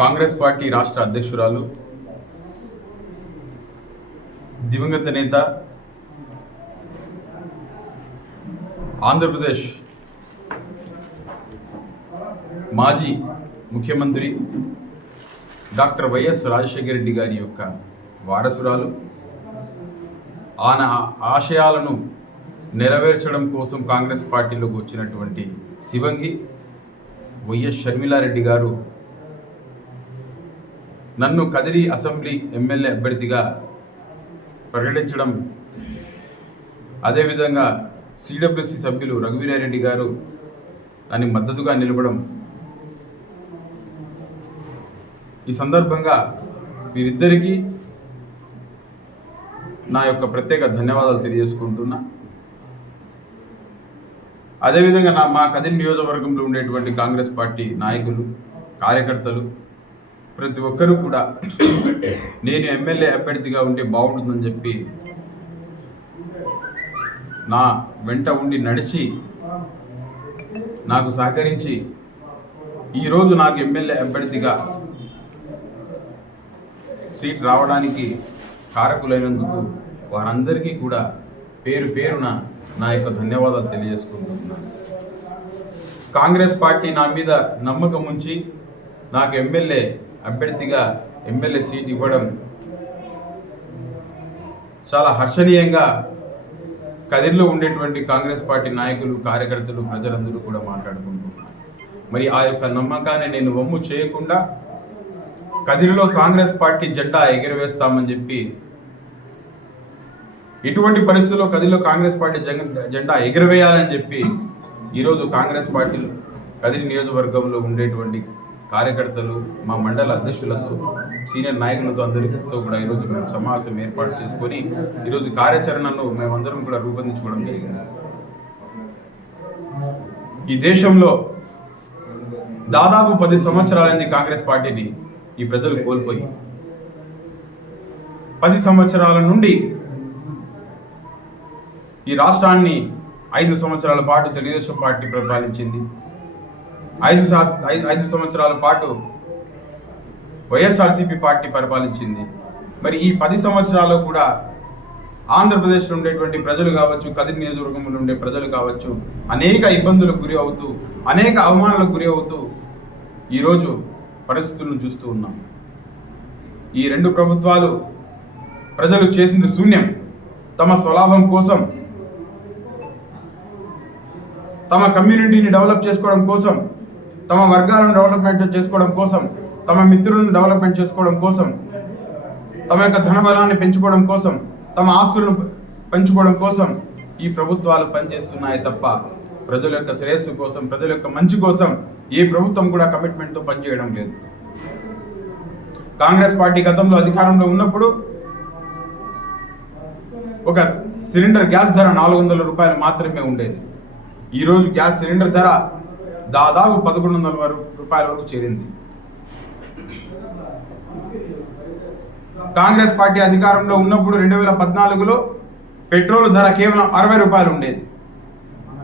Congress party రాష్ట్ర అధ్యక్షురాలు దివంగత నేత ఆంధ్రప్రదేశ్ మాజీ ముఖ్యమంత్రి డాక్టర్ వైఎస్ రాజశేఖర రెడ్డి గారి యొక్క వారసురాలు. ఆయన ఆశయాలను నెరవేర్చడం కోసం కాంగ్రెస్ పార్టీలోకి వచ్చినటువంటి శివంగి వైఎస్ షర్మిలారెడ్డి గారు నన్ను కదిరి అసెంబ్లీ ఎమ్మెల్యే అభ్యర్థిగా ప్రకటించడం. అదేవిధంగా సిడబ్ల్యూసి సభ్యులు రఘువీరారెడ్డి గారు దాన్ని మద్దతుగా నిలవడం ఈ సందర్భంగా వీరిద్దరికీ నా యొక్క ప్రత్యేక ధన్యవాదాలు తెలియజేసుకుంటున్నా. అదేవిధంగా నా మా కదిరి నియోజకవర్గంలో ఉండేటువంటి కాంగ్రెస్ పార్టీ నాయకులు కార్యకర్తలు ప్రతి ఒక్కరూ కూడా నేను ఎమ్మెల్యే అభ్యర్థిగా ఉంటే బాగుంటుందని చెప్పి నా వెంట ఉండి నడిచి నాకు సహకరించి ఈరోజు నాకు ఎమ్మెల్యే అభ్యర్థిగా సీట్ రావడానికి కారకులైనందుకు వారందరికీ కూడా పేరు పేరున నా యొక్క ధన్యవాదాలు తెలియజేసుకుంటున్నాను. కాంగ్రెస్ పార్టీ నా మీద నమ్మకం ఉంచి నాకు ఎమ్మెల్యే అభ్యర్థిగా ఎమ్మెల్యే సీట్ ఇవ్వడం చాలా హర్షణీయంగా కదిరిలో ఉండేటువంటి కాంగ్రెస్ పార్టీ నాయకులు కార్యకర్తలు ప్రజలందరూ కూడా మాట్లాడుకుంటున్నారు. మరి ఆ యొక్క నమ్మకాన్ని నేను వమ్ము చేయకుండా కదిరిలో కాంగ్రెస్ పార్టీ జెండా ఎగిరవేస్తామని చెప్పి ఇటువంటి పరిస్థితుల్లో కదిరిలో కాంగ్రెస్ పార్టీ జెండా జెండా చెప్పి ఈరోజు కాంగ్రెస్ పార్టీ కదిరి నియోజకవర్గంలో ఉండేటువంటి కార్యకర్తలు మా మండల అధ్యక్షులతో సీనియర్ నాయకులతో అందరితో కూడా ఈరోజు మేము సమావేశం ఏర్పాటు చేసుకొని ఈరోజు కార్యాచరణను మేమందరం కూడా రూపొందించుకోవడం జరిగింది. ఈ దేశంలో దాదాపు పది సంవత్సరాలైంది కాంగ్రెస్ పార్టీని ఈ ప్రజలు కోల్పోయి పది సంవత్సరాల నుండి ఈ రాష్ట్రాన్ని ఐదు సంవత్సరాల పాటు తెలుగుదేశం పార్టీ పరిపాలించింది. ఐదు సా ఐదు ఐదు సంవత్సరాల పాటు వైఎస్ఆర్సీపీ పార్టీ పరిపాలించింది. మరి ఈ పది సంవత్సరాలు కూడా ఆంధ్రప్రదేశ్లో ఉండేటువంటి ప్రజలు కావచ్చు కదిరి నియోజకవర్గంలో ఉండే ప్రజలు కావచ్చు అనేక ఇబ్బందులకు గురి అవుతూ అనేక అవమానాలకు గురి అవుతూ ఈరోజు పరిస్థితులను చూస్తూ ఉన్నాం. ఈ రెండు ప్రభుత్వాలు ప్రజలు చేసింది శూన్యం. తమ స్వలాభం కోసం తమ కమ్యూనిటీని డెవలప్ చేసుకోవడం కోసం తమ వర్గాలను డెవలప్మెంట్ చేసుకోవడం కోసం తమ మిత్రులను డెవలప్మెంట్ చేసుకోవడం కోసం తమ యొక్క ధనబలాన్ని పెంచుకోవడం కోసం తమ ఆస్తులను పెంచుకోవడం కోసం ఈ ప్రభుత్వాలు పనిచేస్తున్నాయి తప్ప ప్రజల యొక్క శ్రేయస్సు కోసం ప్రజల యొక్క మంచి కోసం ఏ ప్రభుత్వం కూడా కమిట్మెంట్తో పనిచేయడం లేదు. కాంగ్రెస్ పార్టీ గతంలో అధికారంలో ఉన్నప్పుడు ఒక సిలిండర్ గ్యాస్ ధర నాలుగు వందల రూపాయలు మాత్రమే ఉండేది. ఈరోజు గ్యాస్ సిలిండర్ ధర దాదాపు పదకొండు వందల వరకు రూపాయల వరకు చేరింది. కాంగ్రెస్ పార్టీ అధికారంలో ఉన్నప్పుడు రెండు వేల పద్నాలుగులో పెట్రోల్ ధర కేవలం అరవై రూపాయలు ఉండేది.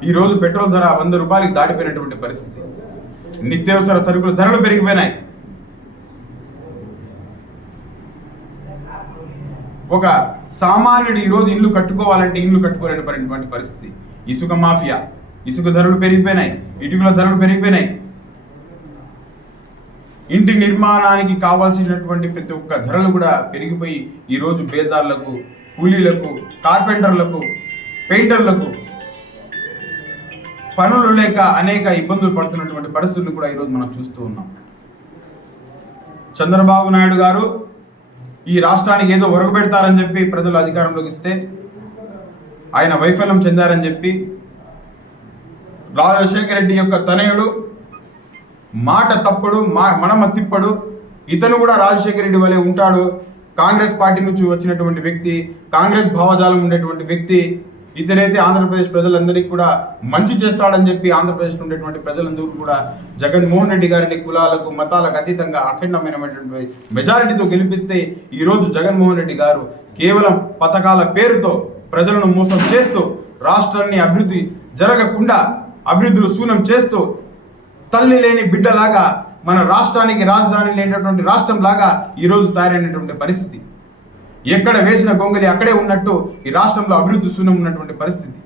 ఈరోజు పెట్రోల్ ధర వంద రూపాయలకు దాటిపోయినటువంటి పరిస్థితి. నిత్యావసర సరుకుల ధరలు పెరిగిపోయినాయి. ఒక సామాన్యుడు ఈరోజు ఇల్లు కట్టుకోవాలంటే ఇల్లు కట్టుకోలేనటువంటి పరిస్థితి. ఇసుక మాఫియా. ఇసుక ధరలు పెరిగిపోయినాయి ఇటుకల ధరలు పెరిగిపోయినాయి. ఇంటి నిర్మాణానికి కావాల్సినటువంటి ప్రతి ఒక్క ధరలు కూడా పెరిగిపోయి ఈరోజు బేదార్లకు కూలీలకు కార్పెంటర్లకు పెయింటర్లకు పనులు లేక అనేక ఇబ్బందులు పడుతున్నటువంటి పరిస్థితులు కూడా ఈరోజు మనం చూస్తూ ఉన్నాం. చంద్రబాబు నాయుడు గారు ఈ రాష్ట్రానికి ఏదో ఒరగబెడతారని చెప్పి ప్రజలు అధికారంలోకి ఇస్తే ఆయన వైఫల్యం చెందారని చెప్పి రాజశేఖర రెడ్డి యొక్క తనయుడు మాట తప్పుడు మా మనమ తిప్పడు ఇతను కూడా రాజశేఖర రెడ్డి వలె ఉంటాడు. కాంగ్రెస్ పార్టీ నుంచి వచ్చినటువంటి వ్యక్తి కాంగ్రెస్ భావజాలం ఉండేటువంటి వ్యక్తి ఇతనైతే ఆంధ్రప్రదేశ్ ప్రజలందరికీ కూడా మంచి చేస్తాడని చెప్పి ఆంధ్రప్రదేశ్ ఉండేటువంటి ప్రజలందరూ కూడా జగన్మోహన్ రెడ్డి గారిని కులాలకు మతాలకు అతీతంగా అఖండమైనటువంటి మెజారిటీతో గెలిపిస్తే ఈరోజు జగన్మోహన్ రెడ్డి గారు కేవలం పథకాల పేరుతో ప్రజలను మోసం చేస్తూ రాష్ట్రాన్ని అభివృద్ధి జరగకుండా అభివృద్ధులు శూన్యం చేస్తూ తల్లి లేని బిడ్డలాగా మన రాష్ట్రానికి రాజధాని లేనటువంటి రాష్ట్రం లాగా ఈరోజు తయారైనటువంటి పరిస్థితి. ఎక్కడ వేసిన గొంగలి అక్కడే ఉన్నట్టు ఈ రాష్ట్రంలో అభివృద్ధి శూన్యం ఉన్నటువంటి పరిస్థితి.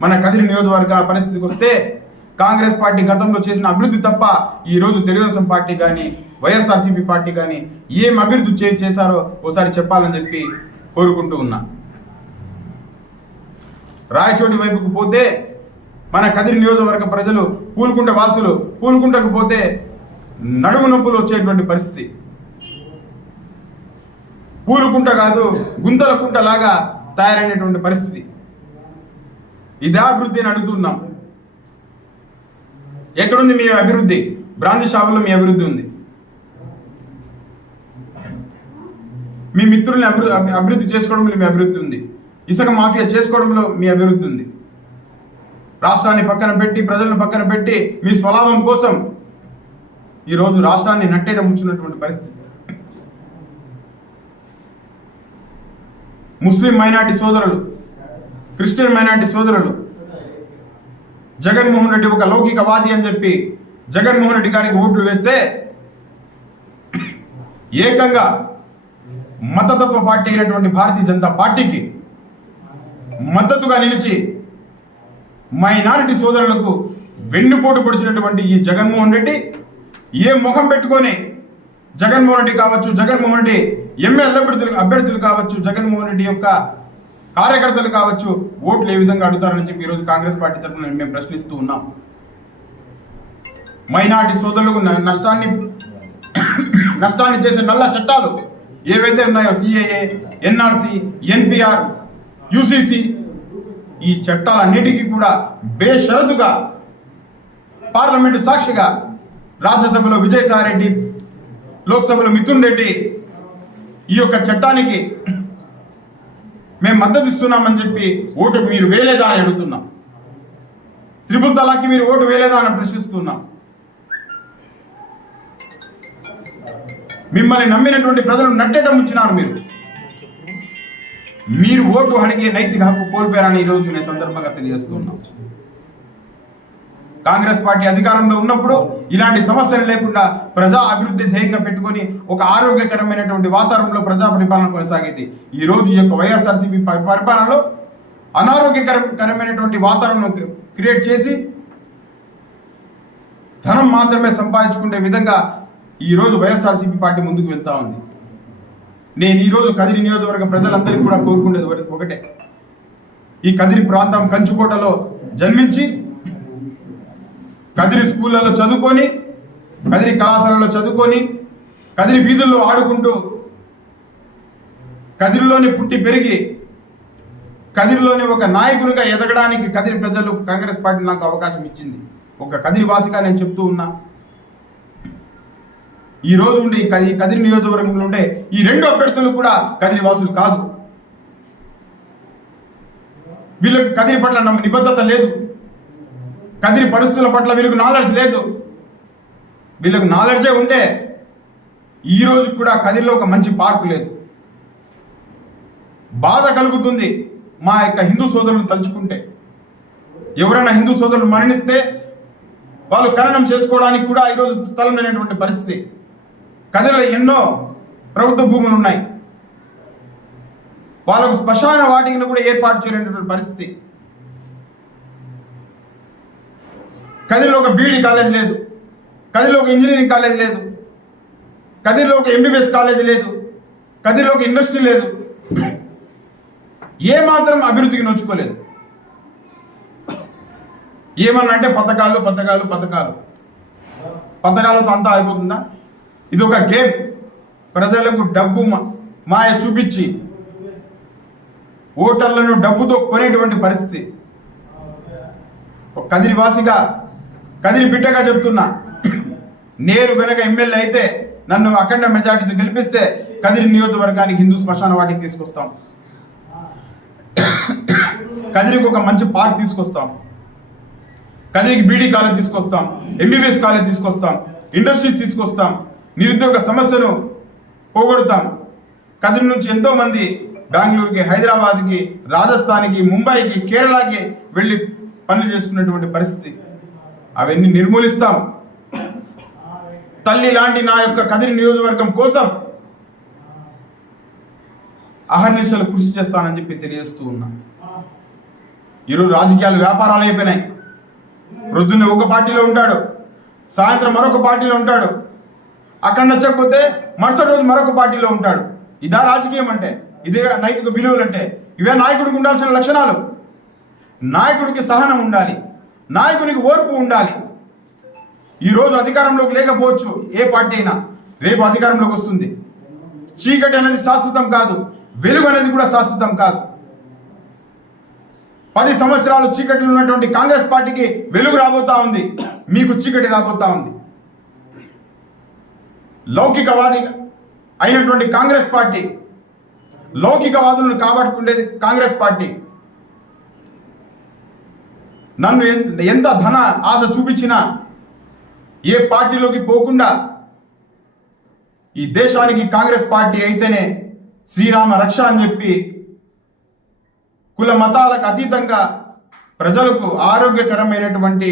మన కదిరి నియోజకవర్గ పరిస్థితికి వస్తే కాంగ్రెస్ పార్టీ గతంలో చేసిన అభివృద్ధి తప్ప ఈరోజు తెలుగుదేశం పార్టీ కానీ వైఎస్ఆర్సీపీ పార్టీ కానీ ఏం అభివృద్ధి చే- చేశారో ఒకసారి చెప్పాలని చెప్పి కోరుకుంటూ ఉన్నా. రాయచోటి వైపుకు పోతే మన కదిరి నియోజకవర్గ ప్రజలు పూలుకుంట వాసులు పూలుకుంటకు పోతే నడుము నొప్పులు వచ్చేటువంటి పరిస్థితి. పూలుకుంట కాదు గుంతల కుంట లాగా తయారైనటువంటి పరిస్థితి. ఇదే అభివృద్ధి అని అడుగుతున్నాం. ఎక్కడుంది మీ అభివృద్ధి? బ్రాంతి షాపులో మీ అభివృద్ధి ఉంది. మీ మిత్రుల్ని అభివృద్ధి అభివృద్ధి చేసుకోవడంలో మీ అభివృద్ధి ఉంది. ఇసుక మాఫియా చేసుకోవడంలో మీ అభివృద్ధి ఉంది. రాష్ట్రాన్ని పక్కన పెట్టి ప్రజలను పక్కన పెట్టి మీ స్వలాభం కోసం ఈరోజు రాష్ట్రాన్ని నట్టేయడం ఉంచున్నటువంటి పరిస్థితి. ముస్లిం మైనార్టీ సోదరులు క్రిస్టియన్ మైనార్టీ సోదరులు జగన్మోహన్ రెడ్డి ఒక లౌకికవాది అని చెప్పి జగన్మోహన్ రెడ్డి గారికి ఓట్లు వేస్తే ఏకంగా మతతత్వ పార్టీ అయినటువంటి భారతీయ జనతా పార్టీకి మద్దతుగా నిలిచి మైనారిటీ సోదరులకు వెన్నుపోటు పొడిచినటువంటి ఈ జగన్మోహన్ రెడ్డి ఏ ముఖం పెట్టుకొని జగన్మోహన్ రెడ్డి కావచ్చు జగన్మోహన్ రెడ్డి ఎమ్మెల్యే అభ్యర్థులు అభ్యర్థులు కావచ్చు జగన్మోహన్ రెడ్డి యొక్క కార్యకర్తలు కావచ్చు ఓట్లు ఏ విధంగా అడుగుతారని చెప్పి ఈరోజు కాంగ్రెస్ పార్టీ తరఫున మేము ప్రశ్నిస్తూ ఉన్నాం. మైనార్టీ సోదరులకు నష్టాన్ని నష్టాన్ని చేసే నల్ల చట్టాలు ఏవైతే ఉన్నాయో సిఏఏ ఎన్ఆర్సి ఎన్పిఆర్ యూసీసీ ఈ చట్టాలన్నిటికీ కూడా బేషరతుగా పార్లమెంటు సాక్షిగా రాజ్యసభలో విజయసాయి రెడ్డి లోక్సభలో మిథున్ రెడ్డి ఈ యొక్క చట్టానికి మేము మద్దతు ఇస్తున్నామని చెప్పి ఓటు మీరు వేయలేదా అని అడుగుతున్నాం. త్రిపుల్ తలాక్కి మీరు ఓటు వేయలేదా అని ప్రశ్నిస్తున్నాం. మిమ్మల్ని నమ్మినటువంటి ప్రజలను నట్టడం ఉంచినారు మీరు. మీరు ఓటు అడిగే నైతిక హక్కు కోల్పోయారని ఈరోజు నేను సందర్భంగా తెలియజేస్తున్నాం కాంగ్రెస్ పార్టీ అధికారంలో ఉన్నప్పుడు ఇలాంటి సమస్యలు లేకుండా ప్రజా అభివృద్ధి ధ్యేయంగా పెట్టుకొని ఒక ఆరోగ్యకరమైనటువంటి వాతావరణంలో ప్రజా పరిపాలన కొనసాగింది. ఈ రోజు యొక్క వైఎస్ఆర్సీపీ పరిపాలనలో అనారోగ్యకరకరమైనటువంటి వాతావరణం క్రియేట్ చేసి ధనం మాత్రమే సంపాదించుకునే విధంగా ఈ రోజు వైఎస్ఆర్సీపీ పార్టీ ముందుకు వెళ్తా ఉంది. నేను ఈరోజు కదిరి నియోజకవర్గ ప్రజలందరికీ కూడా కోరుకునేది ఒకటి- ఒకటే. ఈ కదిరి ప్రాంతం కంచుకోటలో జన్మించి కదిరి స్కూళ్ళలో చదువుకొని కదిరి కళాశాలలో చదువుకొని కదిరి వీధుల్లో ఆడుకుంటూ కదిరిలోనే పుట్టి పెరిగి కదిరిలోనే ఒక నాయకునిగా ఎదగడానికి కదిరి ప్రజలు కాంగ్రెస్ పార్టీ నాకు అవకాశం ఇచ్చింది. ఒక కదిరి వాసిగా నేను చెప్తూ ఉన్నా. ఈ రోజు ఉండి ఈ కది- కదిరి నియోజకవర్గంలో ఉండే ఈ రెండు అభ్యర్థులు కూడా కదిరి వాసులు కాదు. వీళ్ళకు కదిరి పట్ల నమ్మ నిబద్ధత లేదు. కదిరి పరిస్థితుల పట్ల వీళ్ళకు నాలెడ్జ్ లేదు. వీళ్ళకు నాలెడ్జే ఉంటే ఈ రోజు కూడా కదిరిలో ఒక మంచి పార్కు లేదు. బాధ కలుగుతుంది మా యొక్క హిందూ సోదరులను తలుచుకుంటే. ఎవరైనా హిందూ సోదరులు మరణిస్తే వాళ్ళు ఖననం చేసుకోవడానికి కూడా ఈరోజు స్థలం లేనటువంటి పరిస్థితి. కదిరిలో ఎన్నో ప్రభుత్వ భూములు ఉన్నాయి. వాళ్ళకు శ్మశాన వాటికను కూడా ఏర్పాటు చేయలేనటువంటి పరిస్థితి. కదిలో ఒక బీఈడి కాలేజ్ లేదు. కదిలో ఒక ఇంజనీరింగ్ కాలేజ్ లేదు. కదిలో ఒక ఎంబీబీఎస్ కాలేజ్ లేదు. కదిలో ఒక ఇండస్ట్రీ లేదు. ఏ మాత్రం అభివృద్ధికి నోచుకోలేదు ఏమన్నా అంటే పథకాలు పథకాలు పథకాలు. పథకాలతో అంతా అయిపోతుందా ఇది ఒక గేమ్. ప్రజలకు డబ్బు మా- మాయ చూపించి ఓటర్లను డబ్బుతో కొనేటువంటి పరిస్థితి. ఒక కదిరి కదిరి బిడ్డగా చెప్తున్నా. నేను కనుక ఎమ్మెల్యే అయితే నన్ను అఖండ మెజార్టీతో గెలిపిస్తే కదిరి నియోజకవర్గానికి హిందూ శ్మశాన వాటికి తీసుకొస్తాం. కదిరికి ఒక మంచి పార్క్ తీసుకొస్తాం. కదిరికి బీడీ కాలేజ్ తీసుకొస్తాం ఎంబీబీఎస్ కాలేజ్ తీసుకొస్తాం ఇండస్ట్రీస్ తీసుకొస్తాం. నిరుద్యోగ సమస్యను పోగొడతాం. కదిరి నుంచి ఎంతోమంది బెంగళూరుకి హైదరాబాద్కి రాజస్థాన్కి ముంబైకి కేరళకి వెళ్ళి పనులు చేసుకున్నటువంటి పరిస్థితి. అవన్నీ నిర్మూలిస్తాం. తల్లి లాంటి నా యొక్క కదిరి నియోజకవర్గం కోసం అహర్నిశలు కృషి చేస్తానని చెప్పి తెలియజేస్తూ ఉన్నా. ఈరోజు రాజకీయాలు వ్యాపారాలు అయిపోయినాయి. ప్రొద్దున్న ఒక పార్టీలో ఉంటాడు. సాయంత్రం మరొక పార్టీలో ఉంటాడు. అక్కడ నచ్చకపోతే మరుసటి రోజు మరొక పార్టీలో ఉంటాడు. ఇదా రాజకీయం అంటే ఇదే నైతిక విలువలు అంటే. ఇవే నాయకుడికి ఉండాల్సిన లక్షణాలు. నాయకుడికి సహనం ఉండాలి. నాయకునికి ఓర్పు ఉండాలి. ఈరోజు అధికారంలోకి లేకపోవచ్చు ఏ పార్టీ అయినా. రేపు అధికారంలోకి వస్తుంది. చీకటి అనేది శాశ్వతం కాదు. వెలుగు అనేది కూడా శాశ్వతం కాదు. పది సంవత్సరాలు చీకటిలో ఉన్నటువంటి కాంగ్రెస్ పార్టీకి వెలుగు రాబోతా ఉంది. మీకు చీకటి రాబోతా ఉంది. లౌకికవాది అయినటువంటి కాంగ్రెస్ పార్టీ లౌకికవాదులను కాబట్టుకుండేది కాంగ్రెస్ పార్టీ. నన్ను ఎంత ధన ఆశ చూపించినా ఏ పార్టీలోకి పోకుండా ఈ దేశానికి కాంగ్రెస్ పార్టీ అయితేనే శ్రీరామ రక్ష అని చెప్పి కుల మతాలకు అతీతంగా ప్రజలకు ఆరోగ్యకరమైనటువంటి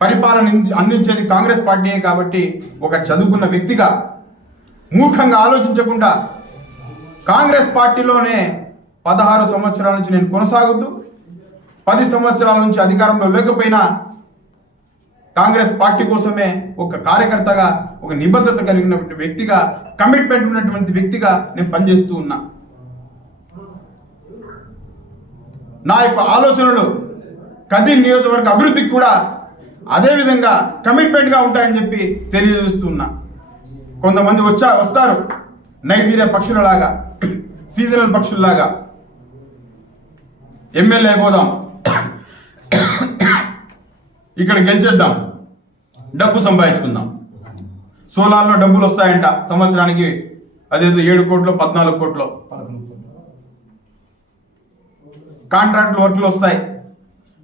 పరిపాలన అందించేది కాంగ్రెస్ పార్టీయే కాబట్టి ఒక చదువుకున్న వ్యక్తిగా మూర్ఖంగా ఆలోచించకుండా కాంగ్రెస్ పార్టీలోనే పదహారు సంవత్సరాల నుంచి నేను కొనసాగుతూ పది సంవత్సరాల నుంచి అధికారంలో లేకపోయినా కాంగ్రెస్ పార్టీ కోసమే ఒక కార్యకర్తగా ఒక నిబద్ధత కలిగినటువంటి వ్యక్తిగా కమిట్మెంట్ ఉన్నటువంటి వ్యక్తిగా నేను పనిచేస్తూ ఉన్నా. నా యొక్క ఆలోచనలు కదిరి నియోజకవర్గ అభివృద్ధికి కూడా అదేవిధంగా కమిట్మెంట్గా ఉంటాయని చెప్పి తెలియజేస్తున్నా. కొంతమంది వచ్చా వస్తారు. నైజీరియా పక్షులలాగా సీజనల్ పక్షుల్లాగా. ఎమ్మెల్యే అయిపోదాం. ఇక్కడ గెలిచేద్దాం. డబ్బు సంపాదించుకుందాం. సోలార్లో డబ్బులు వస్తాయంట సంవత్సరానికి. అదేదో ఏడు కోట్లు పద్నాలుగు కోట్లు. కాంట్రాక్ట్ వర్క్లు వస్తాయి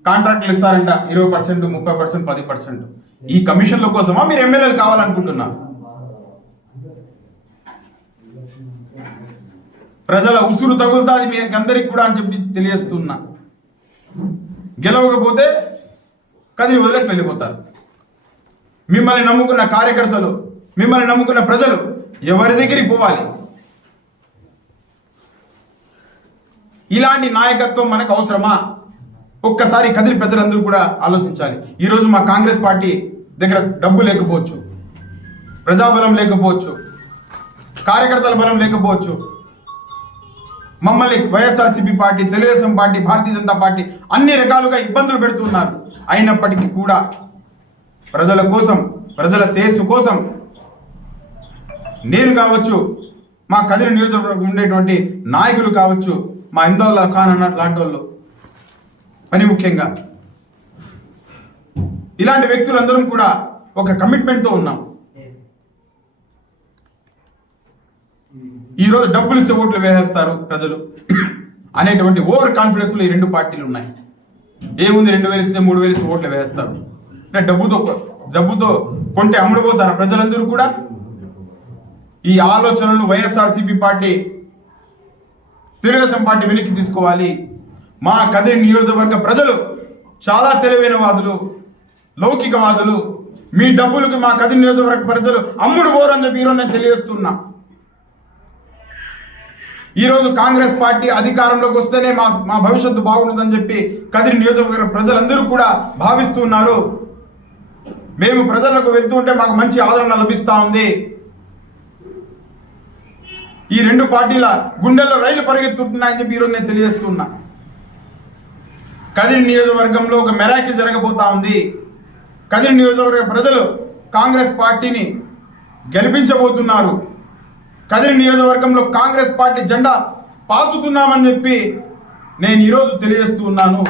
కాంట్రాక్ట్లు ఇస్తారంట. ఇరవై పర్సెంట్ ముప్పై పర్సెంట్ పది పర్సెంట్. ఈ కమిషన్ల కోసమా మీరు ఎమ్మెల్యేలు కావాలనుకుంటున్నారు? ప్రజల ఉసురు తగులుతాది మీ అందరికి కూడా అని చెప్పి తెలియస్తున్నా గెలవకపోతే కదిలి వదిలేసి వెళ్ళిపోతారు. మిమ్మల్ని నమ్ముకున్న కార్యకర్తలు మిమ్మల్ని నమ్ముకున్న ప్రజలు ఎవరి దగ్గరికి పోవాలి? ఇలాంటి నాయకత్వం మనకు అవసరమా? ఒక్కసారి కదిరి ప్రజలందరూ కూడా ఆలోచించాలి. ఈరోజు మా కాంగ్రెస్ పార్టీ దగ్గర డబ్బు లేకపోవచ్చు. ప్రజాబలం లేకపోవచ్చు. కార్యకర్తల బలం లేకపోవచ్చు. మమ్మల్ని YSRCP party Telugu Desam party Bharatiya Janata party అన్ని రకాలుగా ఇబ్బందులు పెడుతున్నారు. అయినప్పటికీ కూడా ప్రజల కోసం ప్రజల శ్రేయస్సు కోసం నేను కావచ్చు మా కదిరి నియోజకవర్గం ఉండేటువంటి నాయకులు కావచ్చు మా ఇందోల్లా ఖాన్ అన్న లాంటి వాళ్ళు పని ముఖ్యంగా. ఇలాంటి వ్యక్తులందరం కూడా ఒక కమిట్మెంట్తో ఉన్నాం. ఈరోజు డబ్బులు ఇస్తే ఓట్లు వేసేస్తారు ప్రజలు. అనేటువంటి ఓవర్ కాన్ఫిడెన్స్లో ఈ రెండు పార్టీలు ఉన్నాయి. ఏముంది రెండు వేలు ఇస్తే మూడు వేలు ఇస్తే ఓట్లు వేసేస్తారు. అంటే డబ్బుతో డబ్బుతో కొంటే అమ్ముడుపోతారు ప్రజలందరూ కూడా? ఈ ఆలోచనలను వైఎస్ఆర్సీపీ పార్టీ తెలుగుదేశం పార్టీ వెనక్కి తీసుకోవాలి. మా కదిరి నియోజకవర్గ ప్రజలు చాలా తెలివైన వాదులు లౌకికవాదులు మీ డబ్బులకి మా కదిరి నియోజకవర్గ ప్రజలు అమ్ముడు పోరని మీరు ఈరోజు నేను తెలియజేస్తున్నా. ఈరోజు కాంగ్రెస్ పార్టీ అధికారంలోకి వస్తేనే మా మా భవిష్యత్తు బాగుంటుందని చెప్పి కదిరి నియోజకవర్గ ప్రజలందరూ కూడా భావిస్తున్నారు. మేము ప్రజలకు వెళ్తూ ఉంటే మాకు మంచి ఆదరణ లభిస్తూ ఉంది. ఈ రెండు పార్టీల గుండెల్లో రైలు పరిగెత్తుతున్నాయని చెప్పి ఈరోజు నేను తెలియజేస్తున్నా. కదిరి నియోజకవర్గంలో ఒక మెరాకి జరగబోతా ఉంది. కదిరి నియోజకవర్గ ప్రజలు కాంగ్రెస్ పార్టీని గెలిపించబోతున్నారు. కదిరి నియోజకవర్గంలో కాంగ్రెస్ పార్టీ జెండా పాతుతున్నామని చెప్పి నేను ఈరోజు తెలియజేస్తూ ఉన్నాను.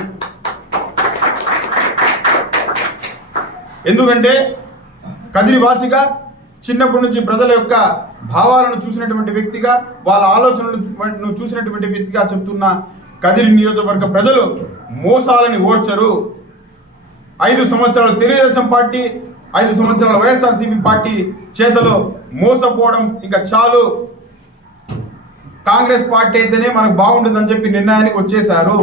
ఎందుకంటే కదిరివాసిగా చిన్నప్పటి నుంచి ప్రజల యొక్క భావాలను చూసినటువంటి వ్యక్తిగా వాళ్ళ ఆలోచనలను చూసినటువంటి వ్యక్తిగా చెప్తున్న కదిరి నియోజకవర్గ ప్రజలు మోసాలని ఓడ్చరు ఐదు సంవత్సరాలు తెలుగుదేశం పార్టీ ఐదు సంవత్సరాల వైఎస్ఆర్సీపీ పార్టీ చేతలో మోసపోవడం ఇంకా చాలు. కాంగ్రెస్ పార్టీ అయితేనే మనకు బాగుంటుందని చెప్పి నిర్ణయానికి వచ్చేశారు.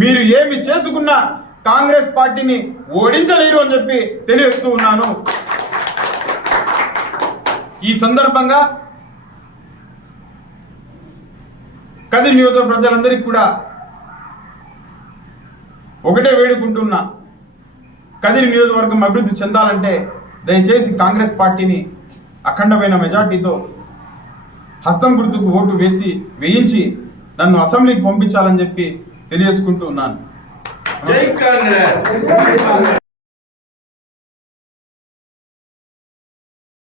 మీరు ఏమి చేసుకున్నా కాంగ్రెస్ పార్టీని ఓడించలేరు అని చెప్పి తెలియజేస్తూ ఉన్నాను. ఈ సందర్భంగా కదిరి నియోజక ప్రజలందరికీ కూడా ఒకటే వేడుకుంటున్నా కదిరి నియోజకవర్గం అభివృద్ధి చెందాలంటే దయచేసి కాంగ్రెస్ పార్టీని అఖండమైన మెజార్టీతో హస్తం గుర్తుకు ఓటు వేసి వేయించి నన్ను అసెంబ్లీకి పంపించాలని చెప్పి తెలియజేసుకుంటూ ఉన్నాను. జై కాంగ్రెస్!